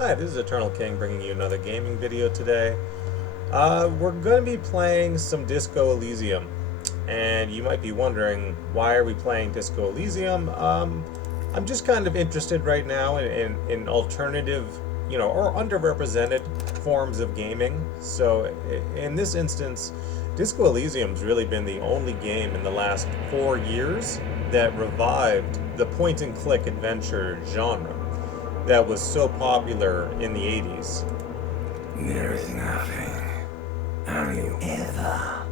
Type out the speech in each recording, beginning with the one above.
Hi, this is Eternal King bringing you another gaming video today. We're going to be playing some Disco Elysium, and you might be wondering, why are we playing Disco Elysium? I'm just kind of interested right now in alternative, or underrepresented forms of gaming. So in this instance, Disco Elysium's really been the only game in the last 4 years that revived the point-and-click adventure genre that was so popular in the 80s. There is nothing. Only ever,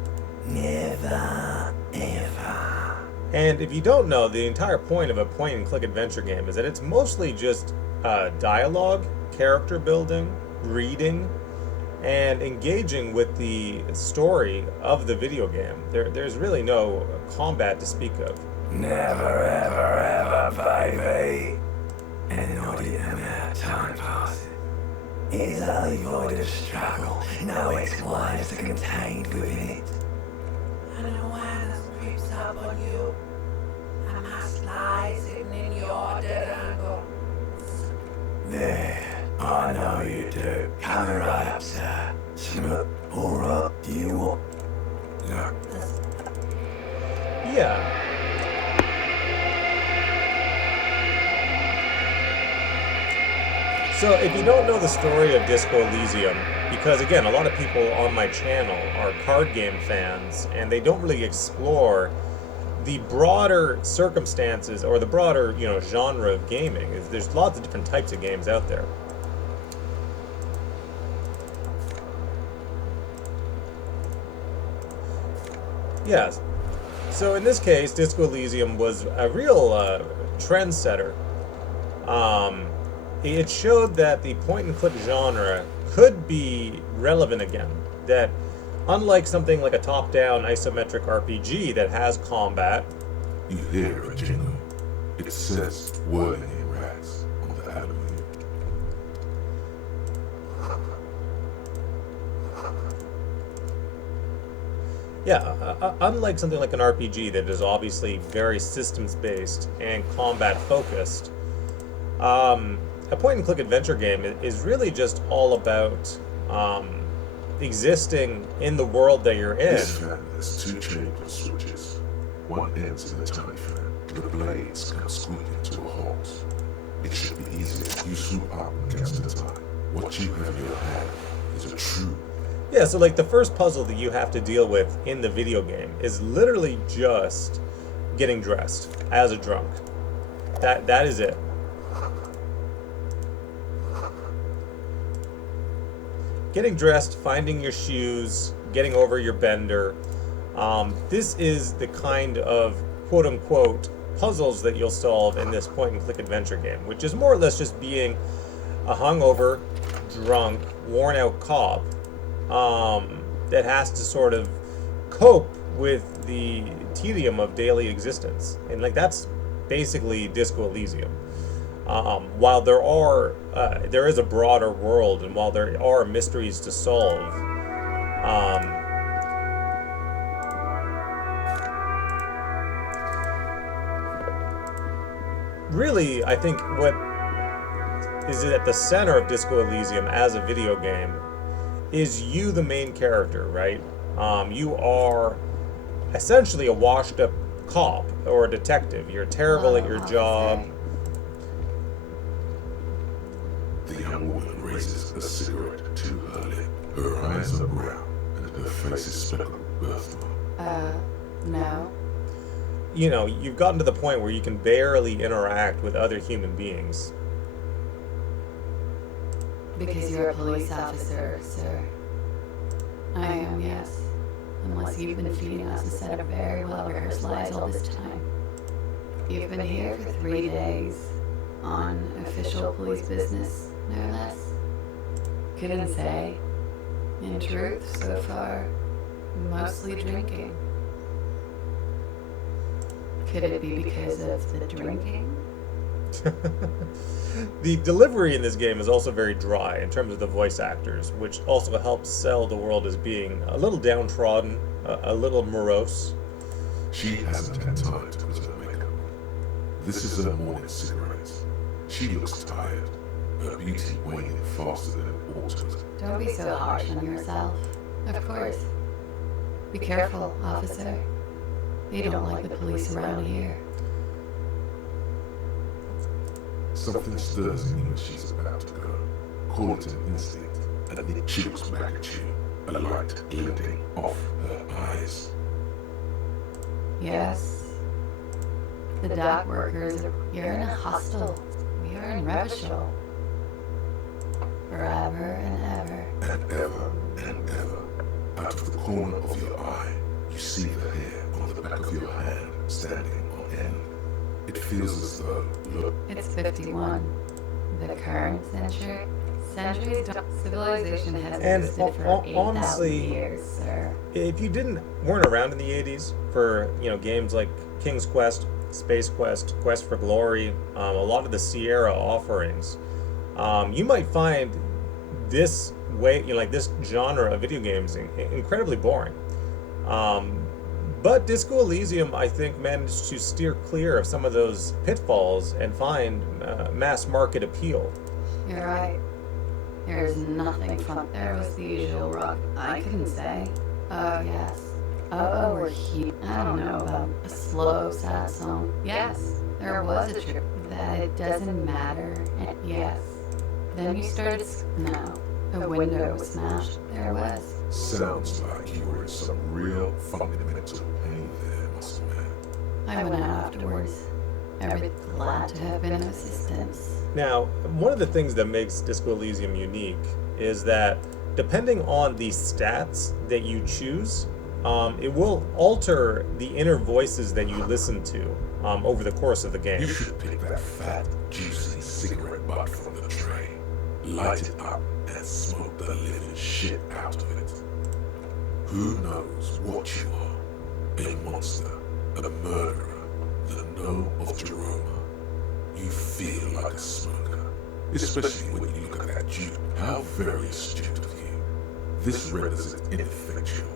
never, ever. And if you don't know, the entire point of a point-and-click adventure game is that it's mostly just dialogue, character building, reading, and engaging with the story of the video game. There's really no combat to speak of. Never, ever, ever, baby. And not even a time passes. It is only void of struggle, no ex-wives are contained within it. An awareness creeps up on you. A mask lies hidden in your dead angle. There, I know you do. Coming right up, sir. Smoke, alright, do you want? Look. Yeah. So if you don't know the story of Disco Elysium, because again, a lot of people on my channel are card game fans, and they don't really explore the broader circumstances or the broader, genre of gaming. There's lots of different types of games out there. Yes. So in this case, Disco Elysium was a real trendsetter. It showed that the point-and-click genre could be relevant again. That unlike something like a top-down isometric RPG that has combat, You hear a jingle. It says whirling rats on the avenue. unlike something like an RPG that is obviously very systems-based and combat-focused, a point-and-click adventure game is really just all about existing in the world that you're in. This fan has two chamber switches. One ends in a tiny fan. The blades come squeaking to a halt. It should be easier if you swoop up against the time. What you have in your hand is a true. Yeah, so like the first puzzle that you have to deal with in the video game is literally just getting dressed as a drunk. That is it. Getting dressed, finding your shoes, getting over your bender. This is the kind of quote-unquote puzzles that you'll solve in this point-and-click adventure game, which is more or less just being a hungover, drunk, worn-out cop that has to sort of cope with the tedium of daily existence. And like that's basically Disco Elysium. While there is a broader world, and while there are mysteries to solve, really, I think what is at the center of Disco Elysium as a video game is you, the main character, right? You are essentially a washed-up cop or a detective. You're terrible at your job. The young woman raises a cigarette to her lip. Her eyes are brown, and her face is speckled with birthmark. No. You've gotten to the point where you can barely interact with other human beings. Because you're a police officer, sir. I am, yes. Unless you've been feeding us a set of very well-rehearsed lies all this time. You've been here for 3 days, on official police business, no less. Couldn't say. In truth, so far, mostly drinking. Could it be because of the drinking? The delivery in this game is also very dry in terms of the voice actors, which also helps sell the world as being a little downtrodden, a little morose. She hasn't had time to put her makeup on. This is her morning cigarette. She looks tired. her beauty waning faster than it ought to. Don't be so harsh on yourself. Of course. Be careful, officer. They don't like the police around here. Something stirs in you when she's about to go. Call it an instinct, and it chills back at you, a light glinting off her eyes. Yes. The dock workers, you're in a hostel. We are in Revachol. Forever and ever. And ever and ever, out of the corner of your eye, you see the hair on the back of your hand standing on end. It feels as though, look, It's 51. The current century. Civilization has And existed for 8,000 honestly, years, sir. if you weren't around in the 80s for games like King's Quest, Space Quest, Quest for Glory, a lot of the Sierra offerings, you might find this way, like this genre of video games incredibly boring. But Discoelysium, I think, managed to steer clear of some of those pitfalls and find mass market appeal. You're right. There's nothing fun. There was the usual rock. I couldn't say. Oh, yes. Oh, or he. I don't know about a slow, sad song. Yes, there was a trip. That it doesn't matter. And yes. Then you started. No. The window was smashed. There was. sounds like you were in some real fundamental pain there, muscle man. I went out afterwards. I was glad to have been of assistance. Now, one of the things that makes Discoelysium unique is that depending on the stats that you choose, it will alter the inner voices that you listen to over the course of the game. You should pick that fat, juicy cigarette butt from the tray, light it up, and smoke the living shit out of it. Who knows what you are? A monster, a murderer, the No of Jeroma. You feel like a smoker, especially when you look at that Duke. How very astute of you. This renders it ineffectual.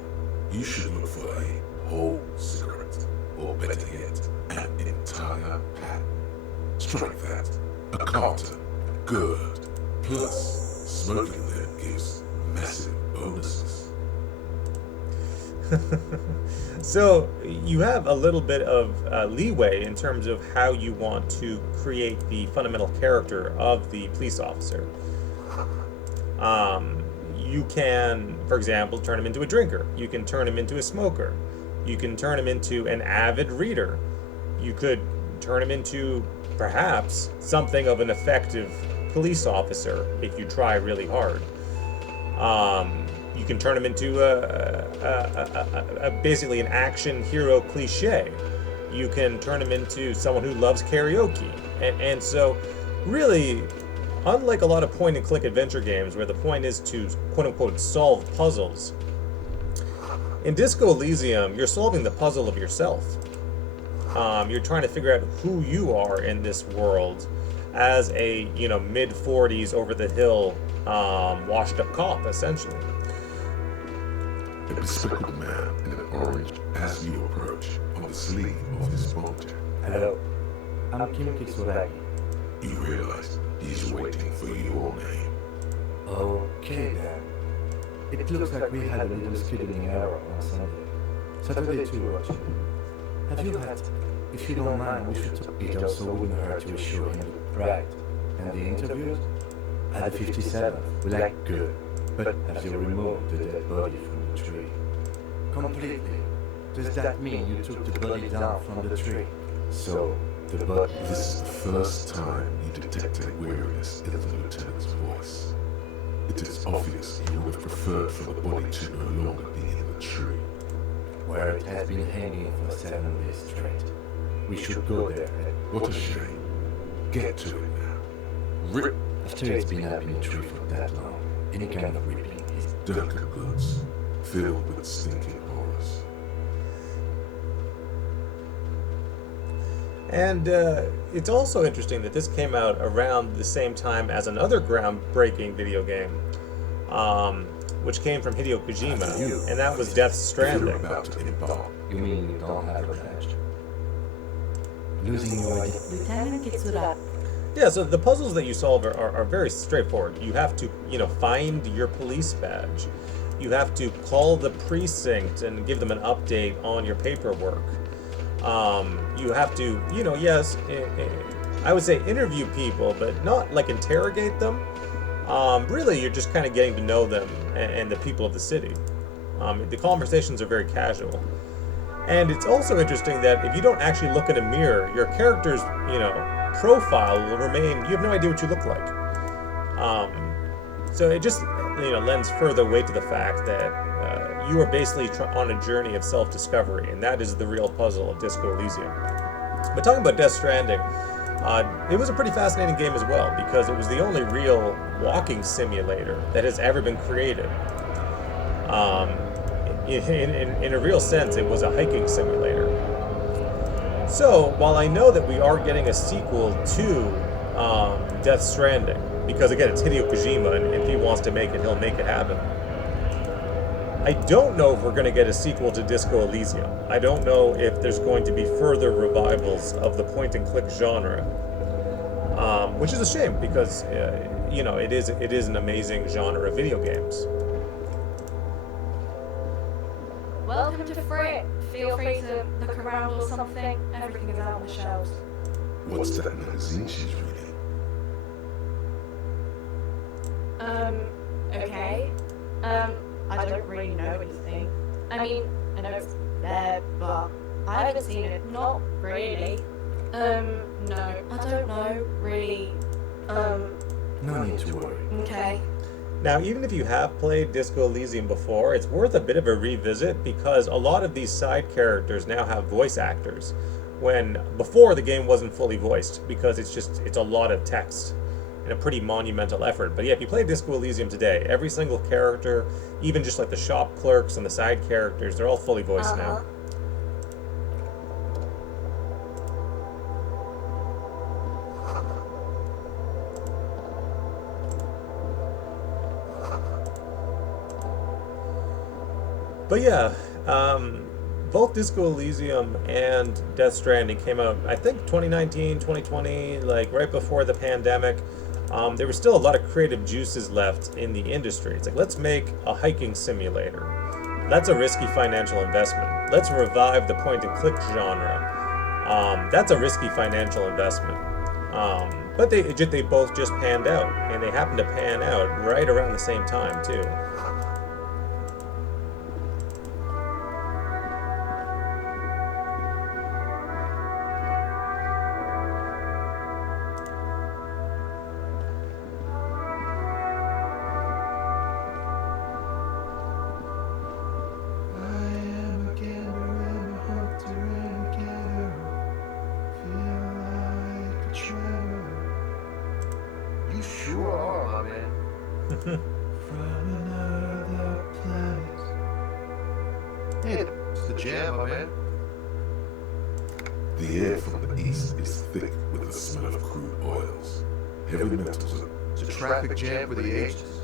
You should look for a whole cigarette, or better yet, an entire pack. Strike that. A carton. Good. Plus, smoking them gives massive bonuses. So you have a little bit of leeway in terms of how you want to create the fundamental character of the police officer. You can, for example, turn him into a drinker. You can turn him into a smoker. You can turn him into an avid reader. You could turn him into, perhaps, something of an effective police officer if you try really hard. You can turn him into basically an action hero cliche. You can turn him into someone who loves karaoke. And so, really, unlike a lot of point-and-click adventure games where the point is to, quote-unquote, solve puzzles, in Discoelysium, you're solving the puzzle of yourself. You're trying to figure out who you are in this world as a, mid-40s, over-the-hill, washed-up cop, essentially. A bespectacled man in an orange as you approach on the sleeve of his boat. Hello, I'm Kim Kitsuragi. You realize he's waiting for your name. Okay then. It looks like we had a little scheduling error on Sunday. Saturday too, actually. Have you had? If you don't mind, we should talk. It also wouldn't hurt to assure him. Right. And the interviews? At the 57th, we like good. But have you removed the dead body from the tree? Completely. Does that mean you took the body down from the tree? So, the body... This is the first time you detected weariness in the lieutenant's voice. It is obvious he would have preferred for the body to no longer be in the tree. Where it has been hanging for 7 days straight. We should go there. What a shame. Get to it now. Rip After it's been up in the tree for that long, any kind of ripping is... delicate goods filled with stinking horrors. And it's also interesting that this came out around the same time as another groundbreaking video game, which came from Hideo Kojima, and that was Death You're Stranding. about to embark. You mean you don't have a badge? Losing your identity? Lieutenant Kitsura. Yeah, so the puzzles that you solve are very straightforward. You have to, find your police badge. You have to call the precinct and give them an update on your paperwork. You have to, yes, I would say interview people, but not like interrogate them. Really, you're just kind of getting to know them and the people of the city. The conversations are very casual. And it's also interesting that if you don't actually look in a mirror, your character's, profile will remain, you have no idea what you look like. So it just, lends further weight to the fact that you are basically on a journey of self-discovery, and that is the real puzzle of Disco Elysium. But talking about Death Stranding, it was a pretty fascinating game as well, because it was the only real walking simulator that has ever been created. In a real sense, it was a hiking simulator. So, while I know that we are getting a sequel to Death Stranding, because again, it's Hideo Kojima, and if he wants to make it, he'll make it happen. I don't know if we're going to get a sequel to Disco Elysium. I don't know if there's going to be further revivals of the point-and-click genre, which is a shame because it is an amazing genre of video games. Welcome to Frick. Feel free to look around or something. Everything is out on the shelves. What's that magazine she's reading? Okay. I don't really know anything. I mean, I know it's there, but I haven't seen it. Not really. No. I don't know, really. No need to worry. Okay. Now, even if you have played Disco Elysium before, it's worth a bit of a revisit because a lot of these side characters now have voice actors, when before the game wasn't fully voiced because it's a lot of text and a pretty monumental effort. But yeah, if you play Disco Elysium today, every single character, even just like the shop clerks and the side characters, they're all fully voiced now. But yeah, both Disco Elysium and Death Stranding came out, I think, 2019, 2020, like right before the pandemic. There was still a lot of creative juices left in the industry. It's like, let's make a hiking simulator. That's a risky financial investment. Let's revive the point-and-click genre. That's a risky financial investment. But they both just panned out, and they happened to pan out right around the same time, too. From another planet. Hey, it's the jam, my man. The air from the east is thick with the smell of crude oils. Heavy metals. It's a traffic jam for the ages.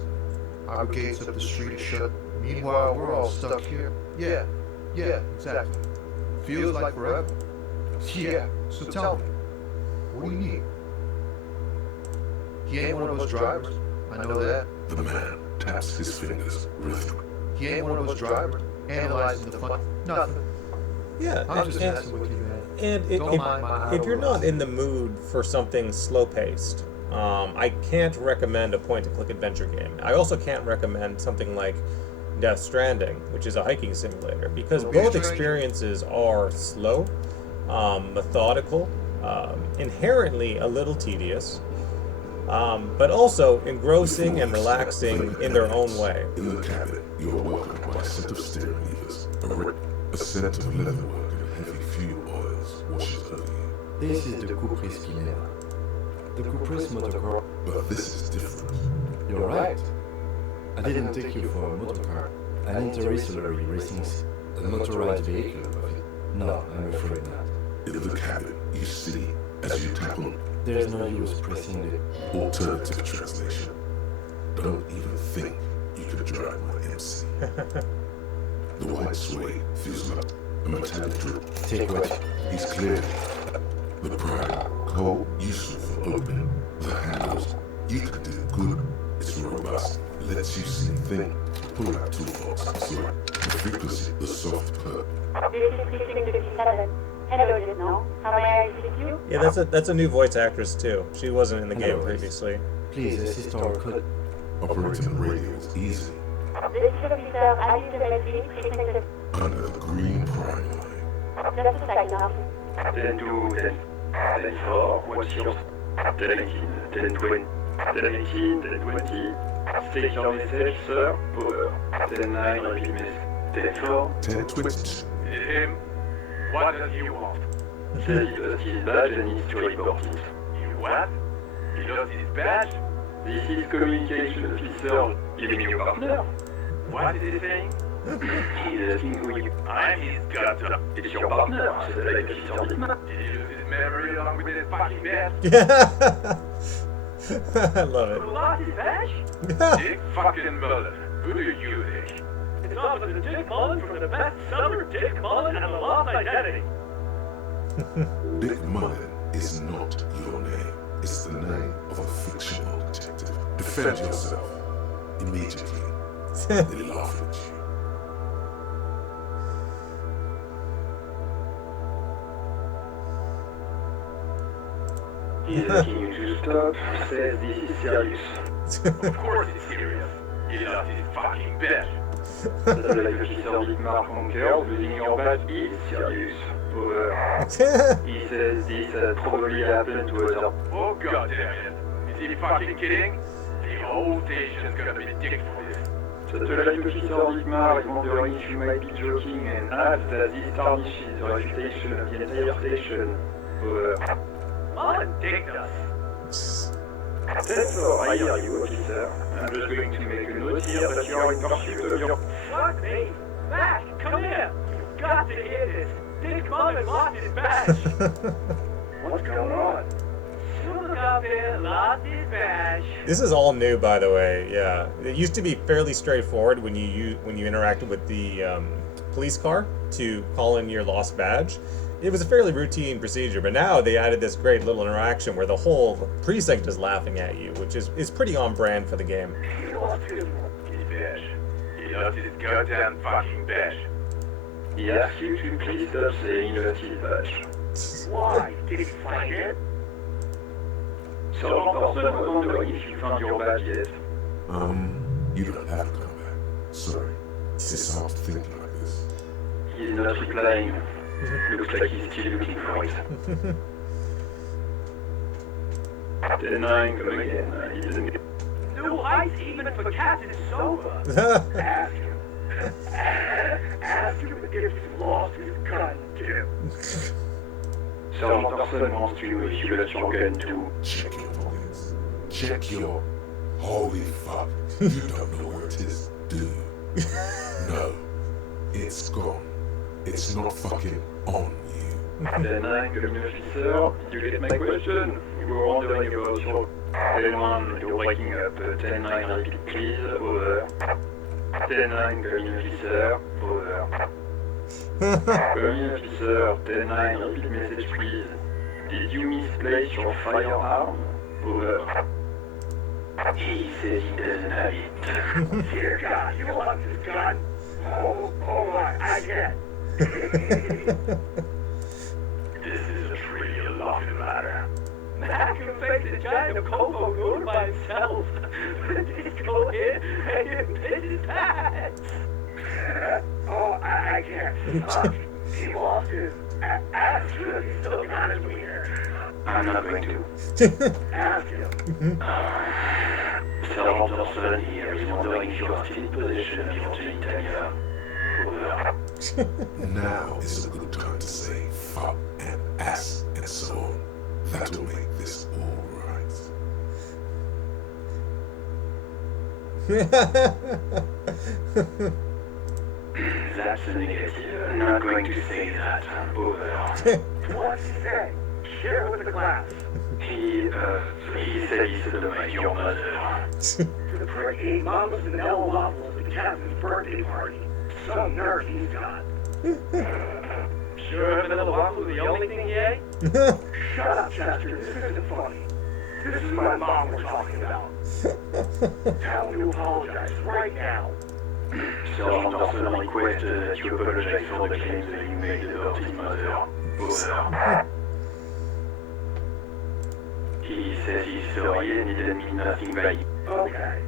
Our gates up the street are shut. Meanwhile, we're all stuck here. Yeah, exactly. Feels like forever. Yeah, so tell me, what do you need? He ain't one of those drivers. I know that. The man taps his fingers rhythmically. He ain't one of those drivers. Analyzing the fun. Nothing. Yeah, I'm just messing with you, man. and Don't mind my if you're not in the mood for something slow-paced, I can't recommend a point-and-click adventure game. I also can't recommend something like Death Stranding, which is a hiking simulator, because both experiences are slow, methodical, inherently a little tedious, but also engrossing and relaxing in their own way. In the cabinet, you are welcomed by a set of steering levers, a set of leatherwork and heavy fuel oils washes over you. This is the Cupris Kinera. The Cupris motor car. But this is different. You're right. I didn't take you for a motor car. An interracial racing, a motorized vehicle. No, I'm afraid not. In the cabinet, you see, as you tap on There's no use pressing the alternative translation. Don't even think you could drive my MC. The white suede feels like a metallic drip. take what? He's clear. The pride, cold, useful for opening, You can do good. It's robust. Lets you see things. Pull out toolbox. So, the frequency, the soft perk. This is Precinct 57. Hello, Lieutenant. How may I assist you? Yeah, that's a new voice actress too. She wasn't in the game Hello, previously. Please assist our code. Operating the radio is easy. This is Officer Ali Demesi, Precinct Under the green prime line. Just a second, officer. 10 to 10. 10 4, what's yours? 10 18, 10 20. 10 18, 10 20. State your message, sir. Over. 10 9, repeat message. 10 4. 1022. Him. What does he want? Says he lost his badge and needs to report it. You what? He lost his badge? This is communication officer giving you partner. What is he saying? He's asking who you... I'm his gutter. It's your partner, says the officer. Did he lose his memory along with his fucking badge? I love it. Who lost his badge? Dick fucking Mullen. Who do you think? It's Officer Dick Mullen from the bestseller Dick Mullen and the Lost Identity. Dick Mullen is not your name. It's the name of a fictional detective. Defend yourself. Immediately. They laugh at you. He's asking you to stop, says this is serious. Of course it's serious. He lost his fucking badge. The life officer Big Mark Honker, losing your badge is serious. Over. He says this has probably happened to other... Oh god damn it. Is he fucking kidding? The whole station's gonna be dick for this. Satellite officer Big Mark is wondering if you might be joking and adds that this tarnishes the reputation of the entire station. Over. Mullen dicked us. That's all I hear you, officer. I'm just going to make a note here that you are in pursuit of your... Fuck me! Mac, come here! You've got to hear this! Dick Mullen lost his badge! What's going on? Sugar lost his badge. This is all new, by the way. Yeah, it used to be fairly straightforward when you interacted with the police car to call in your lost badge. It was a fairly routine procedure, but now they added this great little interaction where the whole precinct is laughing at you, which is pretty on brand for the game. He lost his badge. He lost his goddamn fucking badge. He asked you to please stop saying he lost his badge. Why? Did he find it? Sergeant Carson was wondering if you found your badge yet. You don't have to come back. Sorry. It's hard to think like this. He's not replying. Looks like he's still looking for it. 10-9, come again. He doesn't get... No ice even for Captain Soba. Ask him. Ask him if he's lost his gun, too. Sergeant Carson wants to know if you lost your gun, too. Check your pockets. Check your... Holy fuck. You don't know where it is, do you? No. It's gone. It's not fucking on you. 10-9, community officer, did you get my question? You were wondering about your... 10-1, you're waking up. 10-9, repeat please, over. 10-9, community officer, over. Community officer, 10-9, repeat message please. Did you misplace your firearm? Over. He says he doesn't have it. Dear God, you lost his gun? Oh my, I can't. This is a really laughing matter. Mac can face a giant of Kobo moon by himself. Just go in and piss his pants. Oh, I can't. He lost his ass. He's still got his wiener. I'm not going to. Ask him. Sergeant Dawson here is wondering if you are still in possession of your genitalia. Over. Now is a good time to say fuck and ass and so on. That'll make this all right. That's a negative. I'm not going to say that. Over. What's he say? Share it with the class. He said he sodomized your mother. For the prick, he mom was vanilla waffles at the captain's birthday party. Some nerve he's got. Sure vanilla waffles the only thing he ate? Shut up, Chester. This isn't funny. This is my mom we're talking about. Tell him to apologize right now. Sergeant Dawson requested that you apologize for the claims that you made about his mother. Over. He says he's sorry and he didn't mean nothing by it. Okay.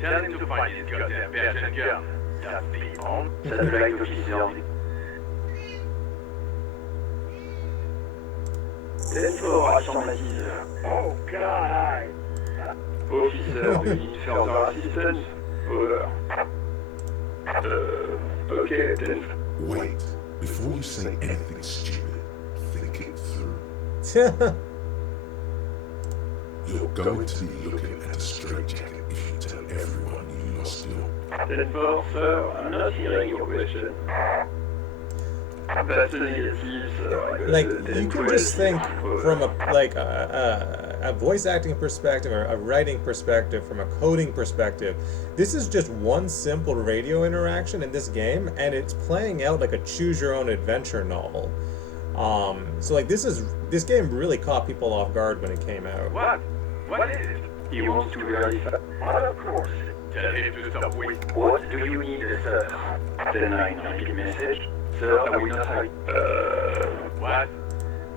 Tell him to find his goddamn badge and gun. That's the bomb. Satellite officer. Denfort, affirmative. Oh, God. Officer, do you need further assistance? Over. Okay, Denfort. Wait, before you say anything stupid, think it through. You're going to be looking at a straitjacket if you tell everyone you lost your... Denfort, sir, I'm not hearing your question. That's a negative, sir. Like, you can just think from a voice acting perspective or a writing perspective, from a coding perspective. This is just one simple radio interaction in this game, and it's playing out like a choose your own adventure novel. So like this game really caught people off guard when it came out. What? What is it? He wants to verify. What, of course. Tell him to stop waiting. What do you need, sir? Then I repeat message. Sir, I will not hide. What?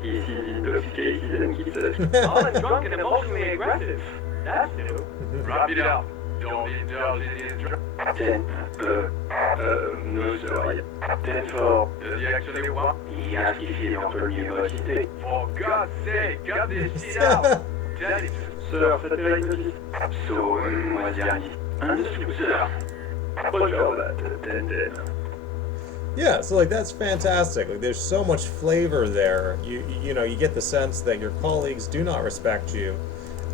He seems intoxicated and he says, oh, I'm drunk and emotionally aggressive. That's new. Wrap it up. Don't indulge in his drunk. Then, no, sir. Then for... Does he actually want? He asked if he offered me about his day. For God's sake, got this shit out. Tell it. Sir, satellite office. So, what's the idea? Understood, sir. Roger that, then. Yeah, so like that's fantastic. Like there's so much flavor there. You know, you get the sense that your colleagues do not respect you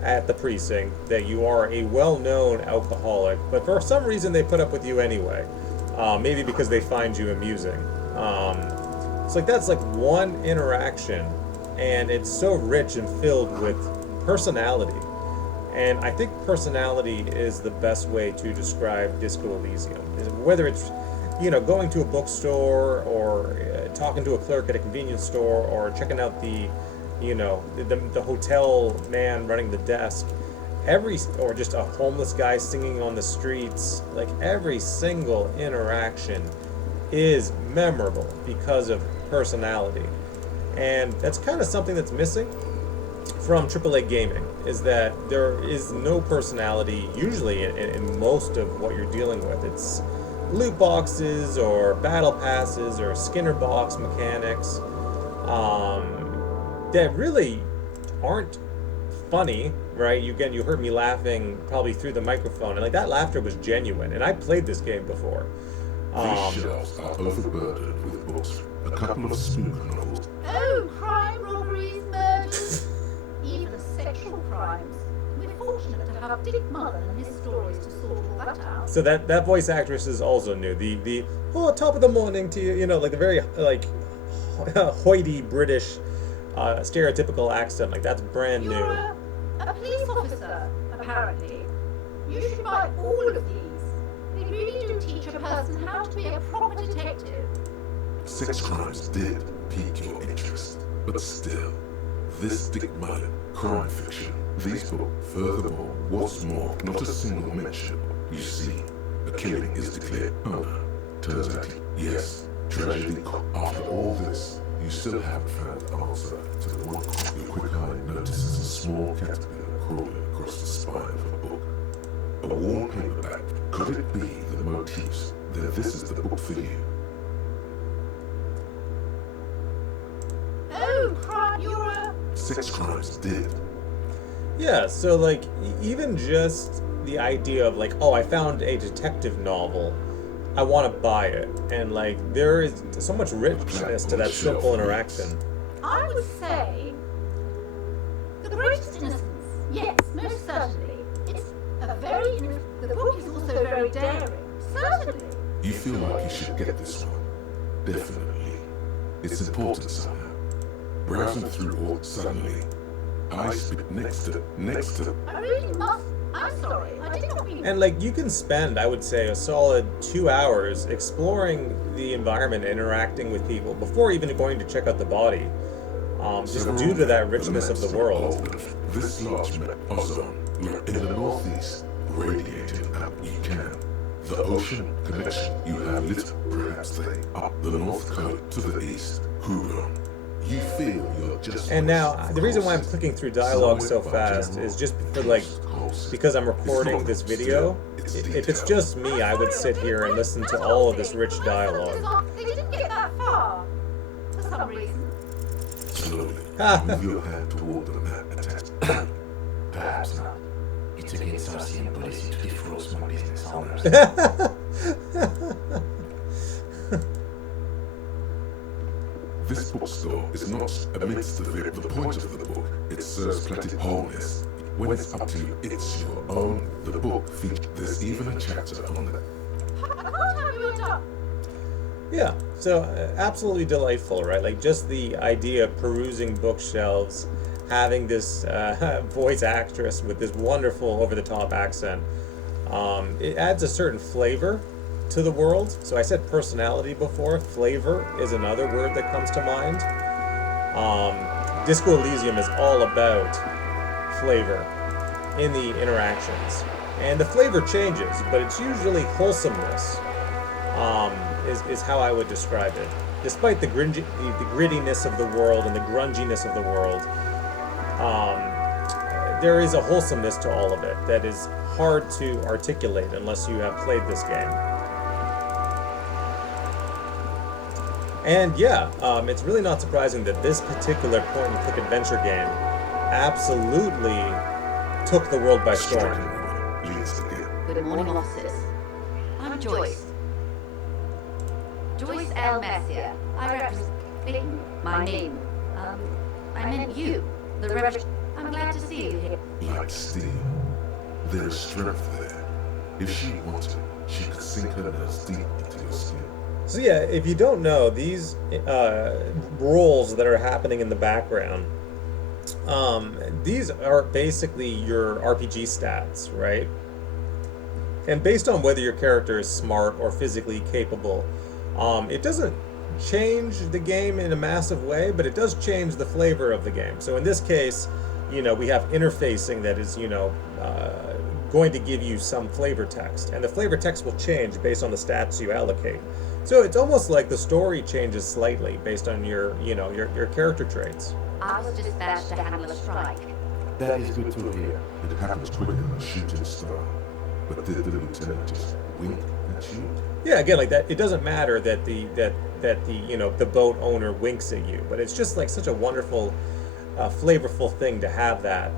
at the precinct, that you are a well-known alcoholic, but for some reason they put up with you anyway. Maybe because they find you amusing. It's like that's like one interaction, and it's so rich and filled with personality. And I think personality is the best way to describe Discoelysium. Whether it's going to a bookstore or talking to a clerk at a convenience store or checking out the hotel man running the desk, or just a homeless guy singing on the streets, like every single interaction is memorable because of personality. And that's kind of something that's missing from AAA gaming, is that there is no personality usually in most of what you're dealing with. It's loot boxes or battle passes or Skinner box mechanics that really aren't funny, right? You heard me laughing probably through the microphone, and like that laughter was genuine, and I played this game before. These shelves are overburdened with books, a couple of spook novels. Oh, crime, robberies, murders, even sexual crimes. We're fortunate to have Dick Mullen and his stories to sort all that out. So that voice actress is also new. The top of the morning to you, like the very like hoity British stereotypical accent, like that's brand new. You're a police officer, apparently. You should buy all of these. They really do teach a person how to be a proper detective. Sex crimes did pique your interest, but still, this Dick Mullen crime fiction, these books, furthermore, what's more, not a single mention. You see, a killing is declared. Oh no, turns out, yes, tragedy. After all this, you still haven't found the answer to the one. Your quick eye notices a small caterpillar crawling across the spine of a book. A worn paperback. Could it be the motifs? Then this is the book for you. Oh, crime, you're a... Sex crimes did. Yeah, so like even just the idea of like, oh, I found a detective novel, I want to buy it, and like there is so much richness to that simple interaction. I would say the greatest innocence. Yes, most certainly. It's a very... The book is also very daring. Certainly. You feel like you should get this one. Definitely. It's important somehow. Browsing through all suddenly, I speak next to. I really must... I'm sorry, I did not mean... And like you can spend, I would say, a solid 2 hours exploring the environment, interacting with people before even going to check out the body. just due to that richness of the world. This large ozone in the northeast, radiating out you can. The ocean connection you have lit, perhaps they up the north coast to the east, Huron. You feel you're just. And now, the reason why I'm clicking through dialogue so fast is just for because I'm recording this video. If it's just me, I would sit here and listen to all of this rich dialogue. They didn't get that far, for some reason. Slowly, move your hand toward the map attached. Perhaps not. It's against RCM policy to defraud small business owners. This bookstore is not amidst the point of the book. It serves plenty wholeness. When it's up to you, it's your own. The book features. There's even a chapter on that. I can't have you done. Yeah, so absolutely delightful, right? Like just the idea of perusing bookshelves, having this voice actress with this wonderful over-the-top accent. It adds a certain flavor to the world. So I said personality before. Flavor is another word that comes to mind. Discoelysium is all about flavor in the interactions. And the flavor changes, but it's usually wholesomeness. Is how I would describe it. Despite the grittiness of the world and the grunginess of the world, there is a wholesomeness to all of it that is hard to articulate unless you have played this game. And yeah, it's really not surprising that this particular point-and-click adventure game absolutely took the world by storm. Good morning, officers. I'm Joyce. Joyce L. Messier. I represent my name. I meant you, the Reverend. I'm glad to see you here. Like steel, there's strength there. If she wanted, she could sink her nails deep into your skin. So yeah, if you don't know, these roles that are happening in the background, these are basically your RPG stats, right? And based on whether your character is smart or physically capable, it doesn't change the game in a massive way, but it does change the flavor of the game. So in this case, we have interfacing that is, going to give you some flavor text, and the flavor text will change based on the stats you allocate. So it's almost like the story changes slightly based on your character traits. I was dispatched to handle a strike. That is good to hear. It happens quicker than a shooting star. But did the lieutenant just wink at you? Yeah, again, like that. It doesn't matter that the boat owner winks at you, but it's just like such a wonderful, flavorful thing to have that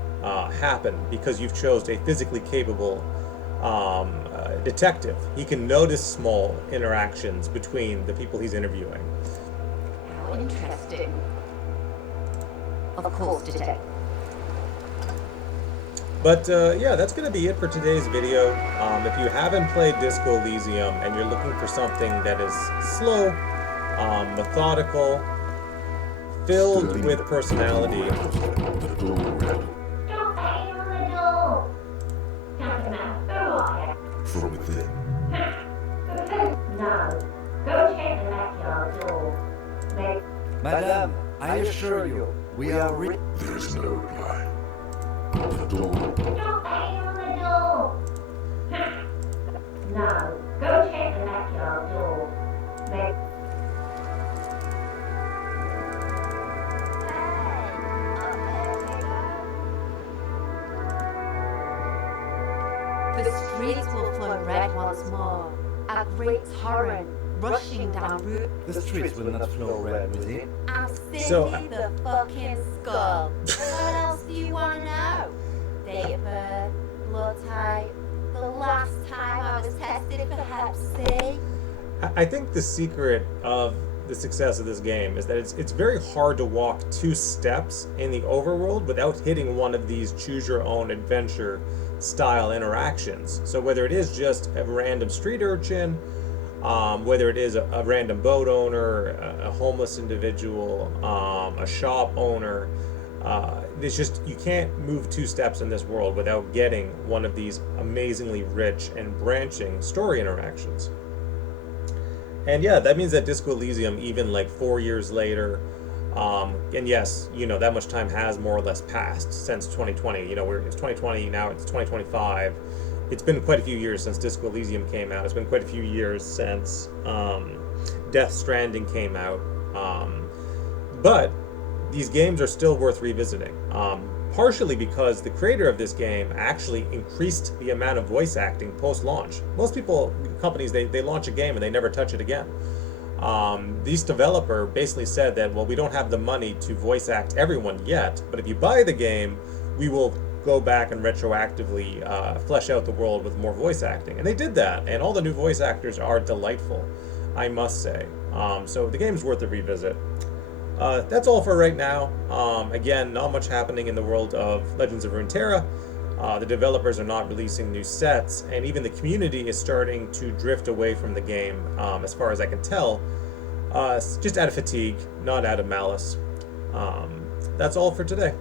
happen because you've chose a physically capable detective. He can notice small interactions between the people he's interviewing. How interesting. Of course, detective. But yeah, that's going to be it for today's video. If you haven't played Discoelysium and you're looking for something that is slow, methodical, filled with personality. The door rattled Don't bang on the door. Gentlemen, who are from within. you? No. Go check the backyard door. Madame, I assure you, we are rich. There is no reply. The door. Don't bang on the door. No. Go check the backyard door. The streets will flow red once more. A great torrent rushing down Route. The streets will not flow red with it. I'm Cindy So- the fucking skull. What else do you want to know? Date of birth, blood type, the last time I was tested for Hep C. I think the secret of the success of this game is that it's very hard to walk 2 steps in the overworld without hitting one of these choose your own adventure style interactions. So whether it is just a random street urchin, whether it is a random boat owner, a homeless individual, a shop owner, it's just you can't move 2 steps in this world without getting one of these amazingly rich and branching story interactions. And yeah, that means that Discoelysium, even like 4 years later, And yes, that much time has more or less passed since 2020. It's 2020, now it's 2025. It's been quite a few years since Discoelysium came out. It's been quite a few years since Death Stranding came out. But these games are still worth revisiting. Partially because the creator of this game actually increased the amount of voice acting post-launch. Most companies, they launch a game and they never touch it again. This developer basically said that, well, we don't have the money to voice act everyone yet, but if you buy the game, we will go back and retroactively flesh out the world with more voice acting. And they did that, and all the new voice actors are delightful, I must say. So the game's worth a revisit. That's all for right now. Again, not much happening in the world of Legends of Runeterra. The developers are not releasing new sets, and even the community is starting to drift away from the game, as far as I can tell. Just out of fatigue, not out of malice. That's all for today.